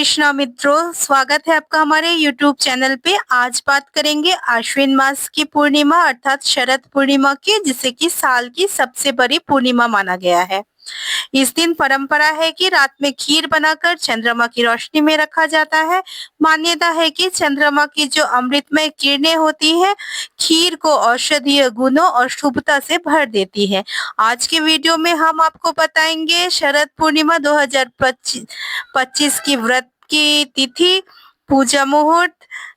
कृष्णा मित्रों, स्वागत है आपका हमारे YouTube चैनल पे। आज बात करेंगे आश्विन मास की पूर्णिमा अर्थात शरद पूर्णिमा की, जिसे कि साल की सबसे बड़ी पूर्णिमा माना गया है। इस दिन परंपरा है कि रात में खीर बनाकर चंद्रमा की रोशनी में रखा जाता है। मान्यता है कि चंद्रमा की जो अमृतमय किरणें होती है, खीर को औषधीय गुणों और शुभता से भर देती है। आज के वीडियो में हम आपको बताएंगे शरद पूर्णिमा 2025 की व्रत की तिथि, पूजा मुहूर्त,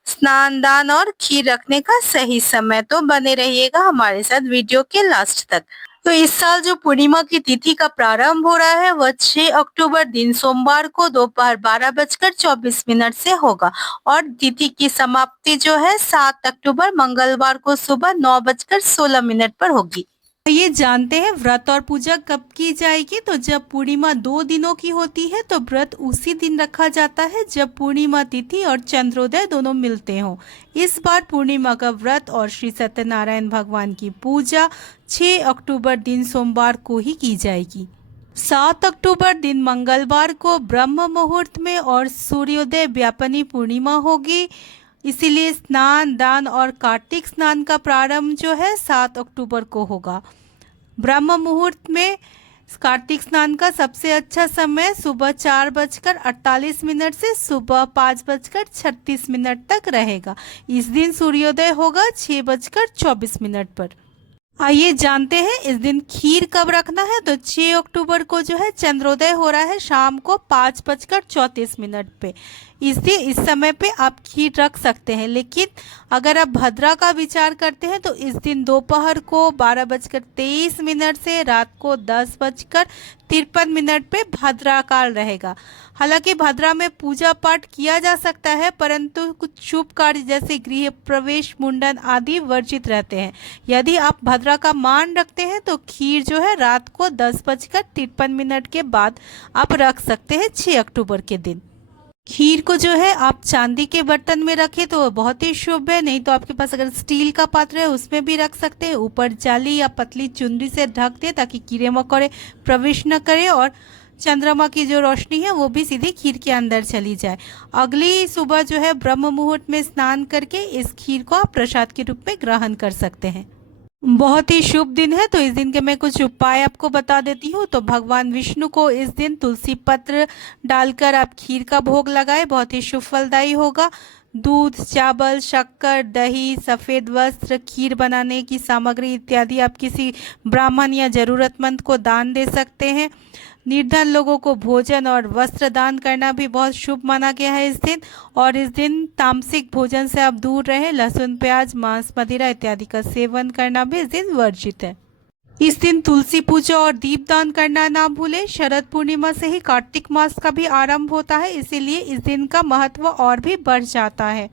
स्नान दान और खीर रखने का सही समय। तो बने रहिएगा हमारे साथ वीडियो के लास्ट तक। तो इस साल जो पूर्णिमा की तिथि का प्रारंभ हो रहा है वह 6 अक्टूबर दिन सोमवार को दोपहर 12:24 से होगा और तिथि की समाप्ति जो है 7 अक्टूबर मंगलवार को सुबह 9:16 पर होगी। ये जानते हैं व्रत और पूजा कब की जाएगी। तो जब पूर्णिमा 2 दिनों की होती है तो व्रत उसी दिन रखा जाता है जब पूर्णिमा तिथि और चंद्रोदय दोनों मिलते हों। इस बार पूर्णिमा का व्रत और श्री सत्यनारायण भगवान की पूजा 6 अक्टूबर दिन सोमवार को ही की जाएगी। 7 अक्टूबर दिन मंगलवार को ब्रह्म मुहूर्त में और सूर्योदय व्यापनी पूर्णिमा होगी। इसीलिए स्नान दान और कार्तिक स्नान का प्रारंभ जो है 7 अक्टूबर को होगा। ब्रह्म मुहूर्त में कार्तिक स्नान का सबसे अच्छा समय सुबह 4:48 से सुबह 5:36 तक रहेगा। इस दिन सूर्योदय होगा 6:24 पर। आइए जानते हैं इस दिन खीर कब रखना है। तो 6 अक्टूबर को जो है चंद्रोदय हो रहा है शाम को 5:34 पे। इस समय पे आप खीर रख सकते हैं, लेकिन अगर आप भद्रा का विचार करते हैं तो इस दिन दोपहर को 12:23 से रात को 10:53 पे भद्रा काल रहेगा। हालांकि भद्रा में पूजा पाठ किया जा सकता है, परंतु कुछ शुभ कार्य जैसे गृह प्रवेश, मुंडन आदि वर्जित रहते हैं। यदि आप भद्रा का मान रखते हैं तो खीर जो है रात को 10:53 के बाद आप रख सकते हैं 6 अक्टूबर के दिन। खीर को जो है आप चांदी के बर्तन में रखें तो बहुत ही शुभ है, नहीं तो आपके पास अगर स्टील का पात्र है उसमें भी रख सकते हैं। ऊपर जाली या पतली चुनरी से ढक दे ताकि कीड़े मकोड़े प्रवेश न करें और चंद्रमा की जो रोशनी है वो भी सीधे खीर के अंदर चली जाए। अगली सुबह जो है ब्रह्म मुहूर्त में स्नान करके इस खीर को आप प्रसाद के रूप में ग्रहण कर सकते हैं। बहुत ही शुभ दिन है, तो इस दिन के मैं कुछ उपाय आपको बता देती हूँ। तो भगवान विष्णु को इस दिन तुलसी पत्र डालकर आप खीर का भोग लगाए, बहुत ही शुभ फलदायी होगा। दूध, चावल, शक्कर, दही, सफ़ेद वस्त्र, खीर बनाने की सामग्री इत्यादि आप किसी ब्राह्मण या ज़रूरतमंद को दान दे सकते हैं। निर्धन लोगों को भोजन और वस्त्र दान करना भी बहुत शुभ माना गया है इस दिन। और इस दिन तामसिक भोजन से आप दूर रहें। लहसुन, प्याज, मांस, मदिरा इत्यादि का सेवन करना भी इस दिन वर्जित है। इस दिन तुलसी पूजा और दीपदान करना ना भूलें। शरद पूर्णिमा से ही कार्तिक मास का भी आरंभ होता है, इसीलिए इस दिन का महत्व और भी बढ़ जाता है।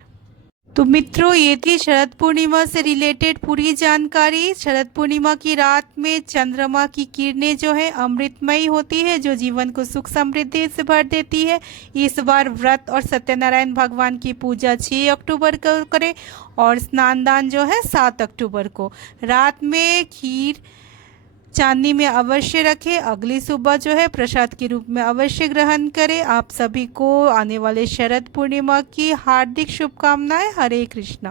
तो मित्रों, ये थी शरद पूर्णिमा से रिलेटेड पूरी जानकारी। शरद पूर्णिमा की रात में चंद्रमा की किरणें जो है अमृतमयी होती है, जो जीवन को सुख समृद्धि से भर देती है। इस बार व्रत और सत्यनारायण भगवान की पूजा 6 अक्टूबर को करें और स्नान दान जो है 7 अक्टूबर को। रात में खीर चांदी में अवश्य रखें। अगली सुबह जो है प्रसाद के रूप में अवश्य ग्रहण करें। आप सभी को आने वाले शरद पूर्णिमा की हार्दिक शुभकामनाएं। हरे कृष्णा।